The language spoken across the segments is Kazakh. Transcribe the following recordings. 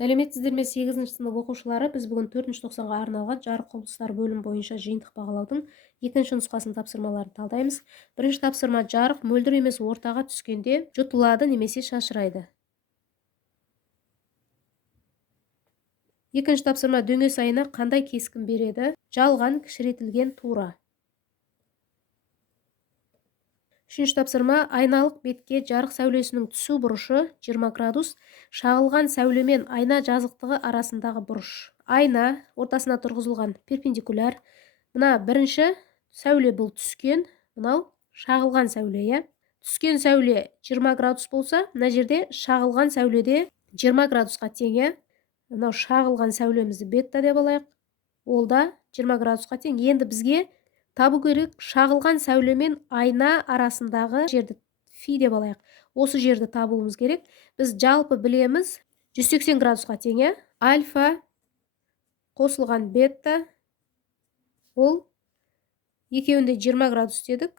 Сәлеметсіздер ме 8-ші сынып оқушылары? Біз бүгін 4-ші тоқсанға арналған жарық құбылыстар бөлім бойынша жиынтық бағалаудың екінші нұсқасын тапсырмаларын талдаймыз. Бірінші тапсырма: жарық мөлдір емес ортаға түскенде жұтылады немесе шашырайды. Екінші тапсырма: дөңес айна қандай кескін береді? Жалған, кішірейтілген, тура. Үшінші тапсырма: айналық бетке жарық сәулесінің түсу бұрышы 20 градус, шағылған сәуле мен айна жазықтығы арасындағы бұрыш. Айна ортасына тұрғызылған перпендикуляр. Мына бірінші сәуле бұл түскен, мынау шағылған сәуле. Түскен сәуле 20 градус болса, мына жерде шағылған сәуледе 20 градусқа тең. Мынау шағылған сәулемізді бетта деп алайық. Ол да 20 градусқа тең. Енді бізге табу керек шағылған сәуле мен айна арасындағы жерді фи деп алайық. Осы жерді табуымыз керек. Біз жалпы білеміз 180 градусқа тең. Альфа қосылған бета ол екеуінде 20 градус дедік.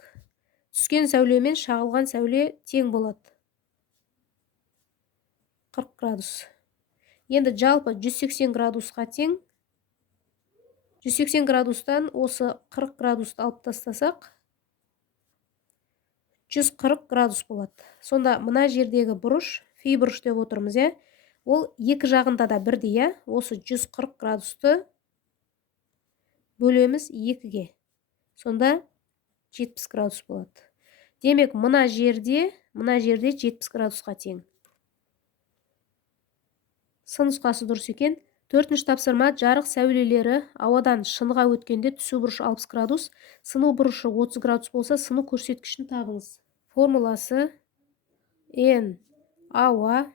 Түскен сәуле мен шағылған сәуле тең болады. 40 градус. Енді жалпы 180 градусқа тең. 180 градустан осы 40 градусты алып тастасақ, 140 градус болады. Сонда мына жердегі бұрыш, фи бұрыш деп отырмыз, ол екі жағында да бірдей, осы 140 градусты бөлеміз 2-ге. Сонда 70 градус болады. Демек, мына жерде 70 градусқа тең. Сын нұсқасы дұрыс екен. 4-ші тапсырма: жарық сәулелері ауадан шыныға өткенде түсу бұрышы 60 градус, сыну бұрышы 30 градус болса, сыну көрсеткішін табыңыз. Формуласы N ауа,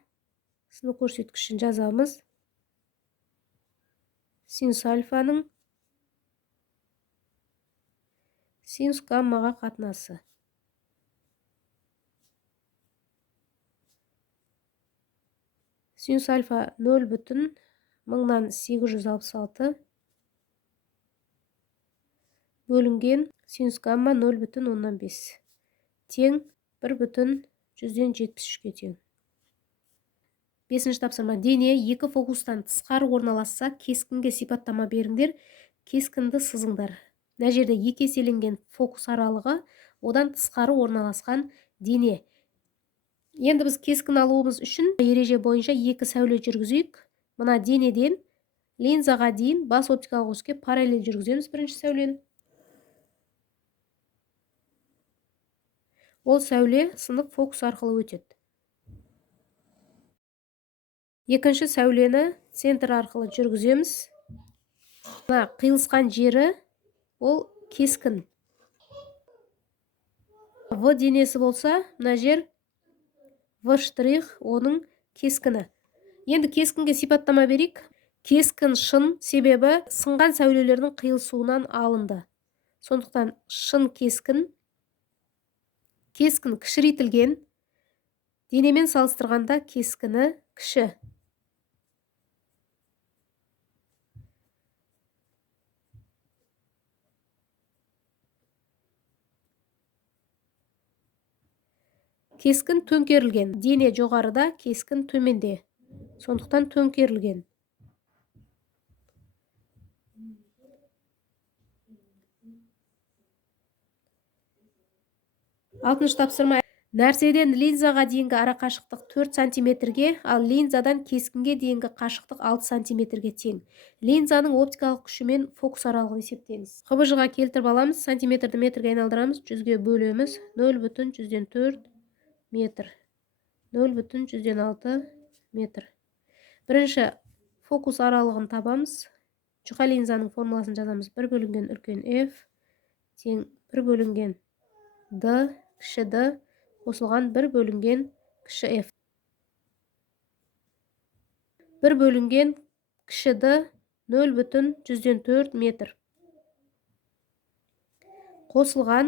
сыну көрсеткішін жазамыз. Синус альфаның синус гаммаға қатынасы. Синус альфа 0,1866 бөлінген синус гамма 0,15 тең 1,173-ге тең. 5-ші тапсырма: дене екі фокустан тысқары орналасса, кескінге сипаттама беріңдер, кескінді сызыңдар. Мына жерде екі еселенген фокус аралығы, одан тысқары орналасқан дене. Енді біз кескін алуымыз үшін ереже бойынша екі сәуле жүргізейік. Мына денеден линзаға дейін бас оптикалық оське параллель жүргіземіз бірінші сәулені. Ол сәуле сынық фокус арқылы өтеді. Екінші сәулені центр арқылы жүргіземіз. Мына қиылысқан жері ол кескін. В денесі болса, мына жер В штрих, оның кескіні. Енді кескінге сипаттама берейік. Кескін шын, себебі сынған сәулелердің қиылысуынан алынды. Сондықтан шын кескін. Кескін кішірейтілген. Денемен салыстырғанда кескіні кіші. Кескін төңкерілген. Дене жоғарыда, кескін төменде. Сондықтан төңкерілген. Алтыншы тапсырма: нәрседен линзаға дейінгі ара қашықтық 4 сантиметрге, ал линзадан кескінге дейінгі қашықтық 6 сантиметрге тең. Линзаның оптикалық күшімен фокус аралығын есептеңіз. ХБЖ-ға келтіріп аламыз. Сантиметрді метрге айналдырамыз. 100-ге бөлеміз. 0,104 метр. 0,106 метр. Бірінші фокус аралығын табамыз. Жұқа линзаның формуласын жазамыз. 1 бөлінген үлкен F тең 1 бөлінген D, кіші D, қосылған 1 бөлінген кіші F. 1 бөлінген кіші D 0,104 метр. Қосылған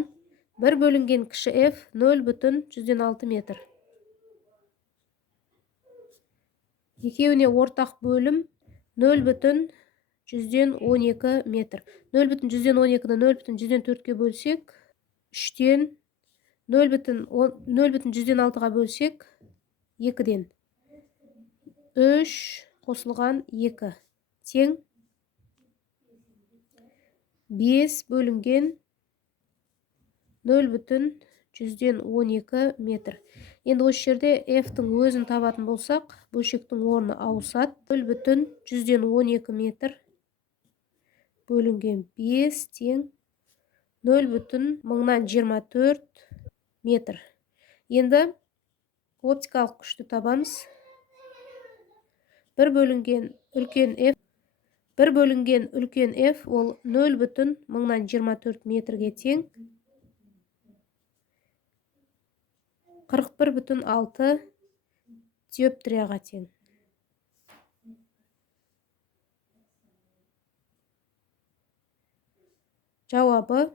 1 бөлінген кіші F 0,106 метр. Екеуіне ортақ бөлім 0,112 метр. 0,112-ні 0,104-ге бөлсек, 3-тен 0,106-ға бөлсек, 2-ден 3 қосылған 2 тең 5 бөлінген 0,12 метр. Енді осы жерде F-тің өзін табатын болсақ, бөлшектің орны ауысады. 0,12 метр бөлінген 5 тең 0,24 метр. Енді оптикалық күшті табамыз. 1 бөлінген үлкен F ол 0,24 метрге тең 41,6 диоптрияға тең. Жауабы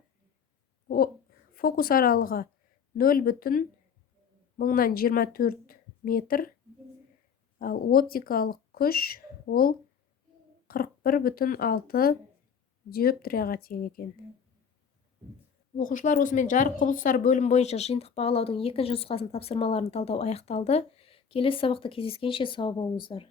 фокус аралығы 0,24 метр, ал оптикалық күш ол 41,6 диоптрияға тең екен. Оқушылар осымен жарық құбылыстары бөлім бойынша жиынтық бағалаудың екінші нұсқасын тапсырмаларын талдау аяқталды. Келесі сабақта кездескенше сау болыңыздар.